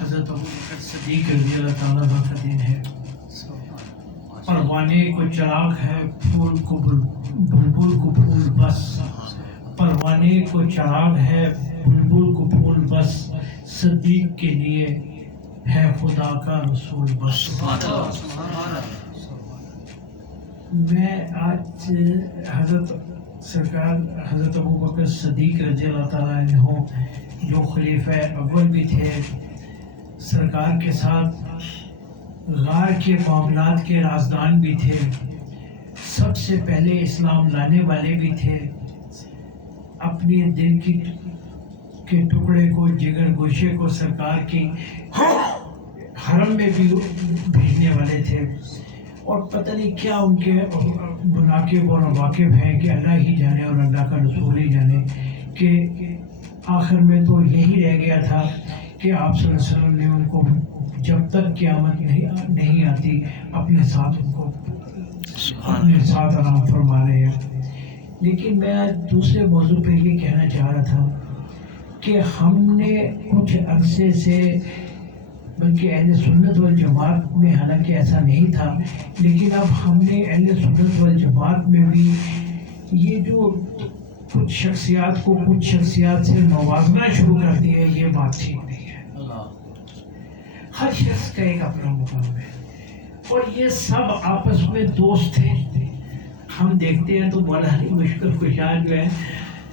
حضرت ابوبکر صدیق رضی اللہ تعالیٰ عنہ کا دن ہے. پروانے کو چراغ ہے، پھول کو بلبل کو پھول بس. پروانے کو چراغ ہے، بلبل کو پھول بس. صدیق کے لیے ہے خدا کا رسول بس. میں آج حضرت سرکار حضرت ابوبکر صدیق رضی اللہ تعالیٰ عنہ جو خلیفہ اول بھی تھے، سرکار کے ساتھ غار کے معاملات کے رازدان بھی تھے، سب سے پہلے اسلام لانے والے بھی تھے، اپنے دل کے ٹکڑے کو، جگر گوشے کو سرکار کی حرم میں بھی بھیجنے والے تھے. اور پتہ نہیں کیا ان کے مناقب اور واقف ہیں کہ اللہ ہی جانے اور اللہ کا رسول ہی جانے، کہ آخر میں تو یہی رہ گیا تھا کہ آپ صلی اللہ علیہ وسلم نے ان کو جب تک قیامت نہیں آتی اپنے ساتھ آرام فرما رہے ہیں. لیکن میں آج دوسرے موضوع پہ یہ کہنا چاہ رہا تھا کہ ہم نے کچھ عرصے سے، بلکہ اہل سنت والجماعت میں حالانکہ ایسا نہیں تھا، لیکن اب ہم نے اہل سنت والجماعت میں بھی یہ جو کچھ شخصیات کو کچھ شخصیات سے موازنہ شروع کر دیا ہے، یہ بات ٹھیک نہیں ہے. ہر شخص کا ایک اپنا مقام ہے اور یہ سب آپس میں دوست ہیں. ہم دیکھتے ہیں تو مولا علی مشکل کشا جو ہے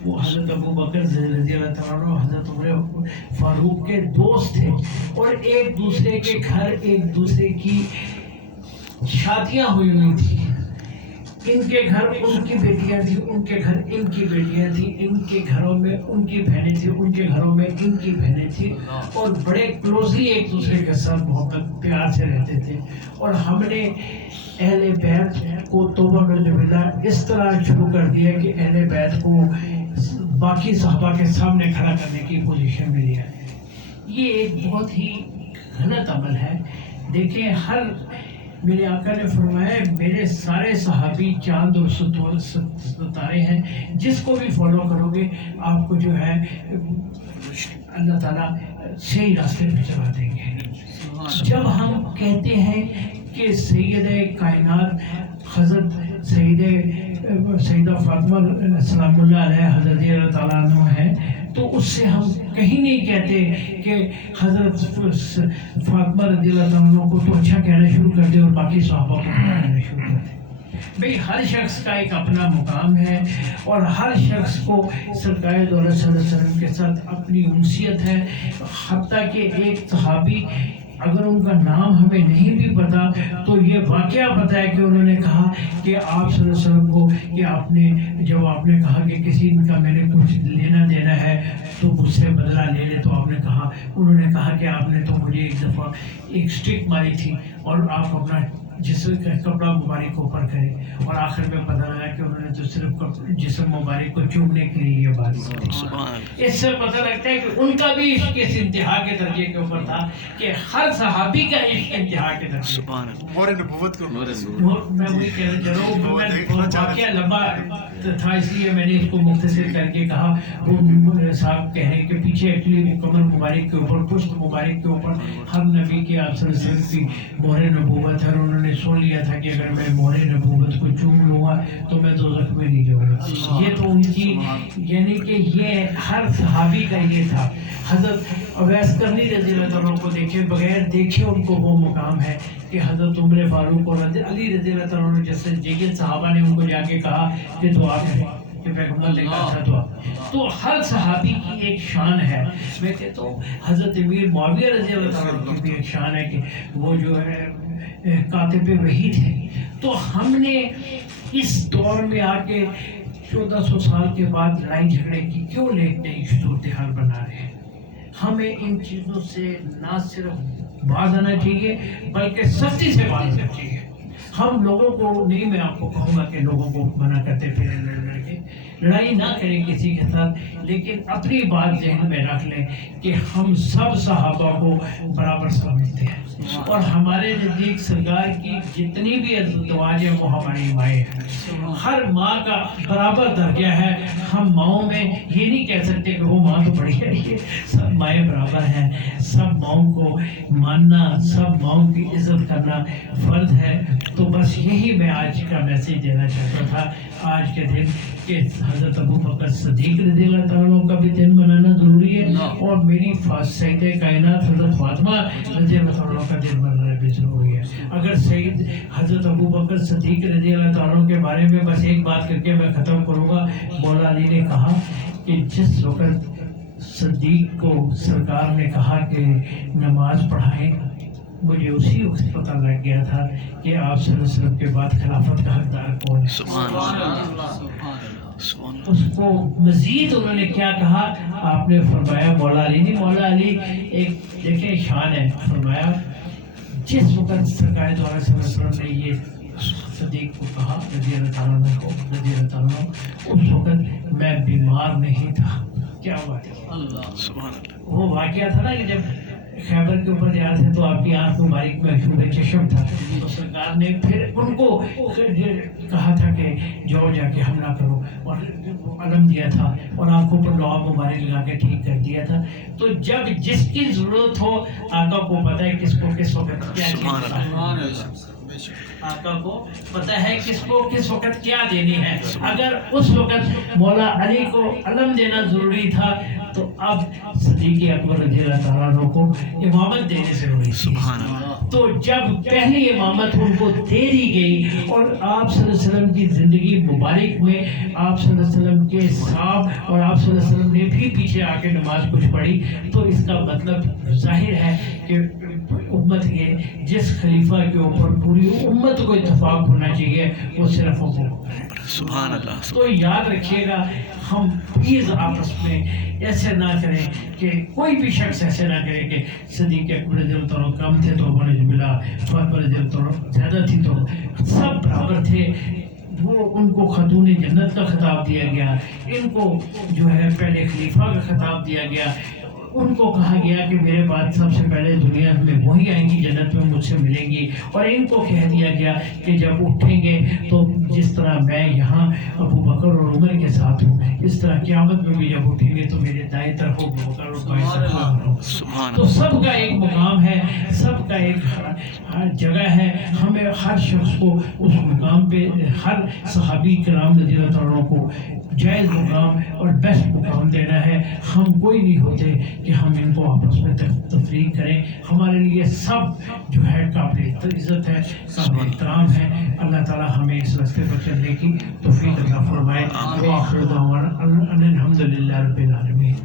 وہ حضرت ابوبکر رضی اللہ تعالیٰ عنہ حضرت عمر فاروق کے دوست تھے، اور ایک دوسرے کے گھر ایک دوسرے کی شادیاں ہوئی تھیں. ان کے گھر ان کی بیٹیاں تھیں، ان کے گھر ان کی بیٹیاں تھیں، ان کے گھروں میں ان کی بہنیں تھیں، ان کے گھروں میں ان کی بہنیں تھیں، اور بڑے کلوزلی ایک دوسرے کے ساتھ محبت پیار سے رہتے تھے. اور ہم نے اہل بیت کو توبہ باللہ اس طرح شروع کر دیا کہ اہل بیت کو باقی صحابہ کے سامنے کھڑا کرنے کی پوزیشن میں لیا. یہ ایک بہت ہی غلط عمل ہے. دیکھیں، میرے آقا نے فرمایا میرے سارے صحابی چاند اور ستارے ہیں، جس کو بھی فالو کرو گے آپ کو جو ہے اللہ تعالیٰ صحیح راستے پہ چلا دیں گے. جب ہم کہتے ہیں کہ سید کائنات حضرت سیدہ فاطمہ سلام اللہ علیہ حضرت اللہ تعالیٰ عنہ ہے، تو اس سے ہم کہیں نہیں کہتے کہ حضرت فاطمہ رضی اللہ عنہ کو تو اچھا کہنا شروع کر دے اور باقی صحابہ کو کہنا شروع کر دے. بھئی ہر شخص کا ایک اپنا مقام ہے، اور ہر شخص کو سرکار دولت صلی اللہ علیہ وسلم کے ساتھ اپنی انسیت ہے. حتیٰ کہ ایک صحابی اگر ان کا نام ہمیں نہیں بھی پتا تو یہ واقعہ پتا ہے کہ انہوں نے کہا کہ آپ صلی اللہ علیہ وسلم کو کہ جب آپ نے کہا کہ کسی کا میں نے کچھ لینا دینا ہے تو مجھ سے بدلہ لے لے، تو آپ نے کہا، انہوں نے کہا کہ آپ نے تو مجھے ایک دفعہ ایک سٹک ماری تھی اور آپ اپنا جسم کا کپڑا مبارک کو اوپر کرے، اور آخر میں پتہ لگا کہ انہوں نے تو صرف جسم مبارک کو چومنے کے لیے یہ بات کی. اس سے پتہ لگتا ہے کہ ان کا بھی عشق اس انتہا کے درجے کے اوپر تھا کہ ہر صحابی کا عشق انتہا کے درجے. مور نبوت کو میں وہی کہنا چاہ رہا ہوں، واقعہ لمبا تھا اس لیے میں نے اس کو مختصر کر کے کہا. وہ صاحب کہہ رہے کہ پیچھے ایکچولی کمر مبارک کے اوپر، پشت مبارک کے اوپر ہر نبی کے آپ صلی اللہ علیہ وسلم کی مہر نبوت ہے، اور انہوں نے سن لیا تھا کہ اگر میں مہر نبوت کو چوم لوں گا تو میں دوزخ میں نہیں جاؤں گا. یہ تو ان کی، یعنی کہ یہ ہر صحابی کا یہ تھا. حضرت اویس کرنی رضی اللہ عنہ کو دیکھے بغیر دیکھے ان کو وہ مقام ہے کہ حضرت عمر فاروق اور علی رضی اللہ عنہ جیسے جن صحابہ نے ان کو جا کے کہا کہ دعا کریں کہ پیغمبر نے کہا تھا دعا. تو ہر صحابی کی ایک شان ہے. میں کہتا ہوں حضرت امیر معاویہ رضی اللہ عنہ کی بھی ایک شان ہے کہ وہ جو ہے کاتب وحی تھے. تو ہم نے اس دور میں آ کے 1400 سال کے بعد لڑائی جھگڑے کی کیوں نئی صورتحال بنا رہے ہیں؟ ہمیں ان چیزوں سے نہ صرف باز آنا چاہیے بلکہ سختی سے باز آنا چاہیے. ہم لوگوں کو نہیں، میں آپ کو کہوں گا کہ لوگوں کو منع کرتے پھریں لڑ کے، لڑائی نہ کریں کسی کے ساتھ، لیکن اپنی بات ذہن میں رکھ لیں کہ ہم سب صحابہ کو برابر سمجھتے ہیں، اور ہمارے نزدیک سرکار کی جتنی بھی ازواج ہیں وہ ہماری مائیں ہیں، ہر ماں کا برابر درجہ ہے۔ ہم ماؤں میں یہ نہیں کہہ سکتے کہ وہ ماں تو بڑی ہے، یہ سب مائیں برابر ہیں، سب ماؤں کو ماننا، سب ماؤں کی عزت کرنا فرض ہے۔ تو بس یہی میں آج کا میسیج دینا چاہتا تھا آج کے دن، کہ حضرت ابو بکر صدیق رضی اللہ تعالیٰ عنہ کا بھی دن منانا ضروری ہے، اور میری سید کائنات حضرت فاطمہ رضی اللہ تعالیٰ عنہ کا دن منانا بھی ضروری ہے۔ اگر سید حضرت ابو بکر صدیق رضی اللہ تعالیٰ عنہ کے بارے میں بس ایک بات کر کے میں ختم کروں گا، مولا علی نے کہا کہ جس وقت صدیق کو سرکار نے کہا کہ نماز پڑھائیں، مجھے اسی وقت پتہ لگ گیا تھا کہ آپ صلی اللہ علیہ وسلم کے بعد خلافت کا حقدار کون ہے۔ سبحان اللہ۔ اس کو مزید انہوں نے کیا کہا، آپ نے فرمایا، مولا علی نہیں، مولا علی ایک دیکھیں شان ہے، فرمایا جس وقت سرکار دو علیہ وسلم نے یہ صدیق کو کہا رضی اللہ تعالیٰ عنہ کو، رضی اللہ تعالیٰ عنہ، اس وقت میں بیمار نہیں تھا۔ کیا ہوا تھا؟ وہ واقعہ تھا نا کہ جب خیبر کے اوپر جا رہے تھے تو آپ کی آنکھ مبارک میں شور چشم تھا، تو سرکار نے پھر ان کو کہا تھا کہ جاؤ جا کے حملہ کرو، اور علم دیا تھا اور آنکھوں پر لعاب مبارک لگا کے ٹھیک کر دیا تھا۔ تو جب جس کی ضرورت ہو، آقا کو پتہ ہے کس کو کس وقت کیا چیز، آقا کو پتہ ہے کس کو کس وقت کیا دینی ہے۔ اگر اس وقت مولا علی کو علم دینا ضروری تھا تو اب صدیق اکبر رضی اللہ تعالیٰ عنہ کو امامت دینے سے ضروری تھی۔ تو جب پہلی امامت ان کو دے دی گئی، اور آپ صلی اللہ علیہ وسلم کی زندگی مبارک میں آپ صلی اللہ علیہ وسلم کے صاحب اور آپ صلی اللہ علیہ وسلم نے بھی پیچھے آ کے نماز کچھ پڑھی، تو اس کا مطلب ظاہر ہے کہ امت یہ جس خلیفہ کے اوپر پوری امت کو اتفاق ہونا چاہیے وہ صرف ابو بکر ہے۔ سبحان اللہ۔ تو یاد رکھیے گا، ہم پلیز آپس میں ایسے نہ کریں کہ کوئی بھی شخص ایسے نہ کرے کہ صدیق اکبر رضی اللہ تعالیٰ کم تھے تو انہیں ملا، فاطمہ رضی اللہ تعالیٰ زیادہ تھی تو سب برابر تھے۔ وہ ان کو خاتون جنت کا خطاب دیا گیا، ان کو جو ہے پہلے خلیفہ کا خطاب دیا گیا، ان کو کہا گیا کہ میرے بعد سب سے پہلے دنیا میں وہی آئیں گی، جنت میں مجھ سے ملیں گی، اور ان کو کہہ دیا گیا کہ جب اٹھیں گے تو جس طرح میں یہاں ابو بکر اور عمر کے ساتھ ہوں، اس طرح قیامت میں بھی جب اٹھیں گے تو میرے دائیں طرف ابو بکر اور بائیں طرف عمر ہوں۔ تو سب کا ایک مقام ہے، سب کا ایک ہر جگہ ہے، ہمیں ہر شخص کو اس مقام پہ، ہر صحابی کرام رضی اللہ تعالیٰ کو جائز مقام اور بیسٹ مقام دینا ہے۔ ہم کوئی نہیں ہوتے کہ ہم ان کو آپس میں تفریق کریں۔ ہمارے لیے سب جو ہے قابل عزت ہے، قابل احترام ہے۔ اللہ تعالیٰ ہمیں اس راستے پر چلنے کی توفیق عطا فرمائے۔ وآخر دعوانا ان الحمد للہ رب العالمین۔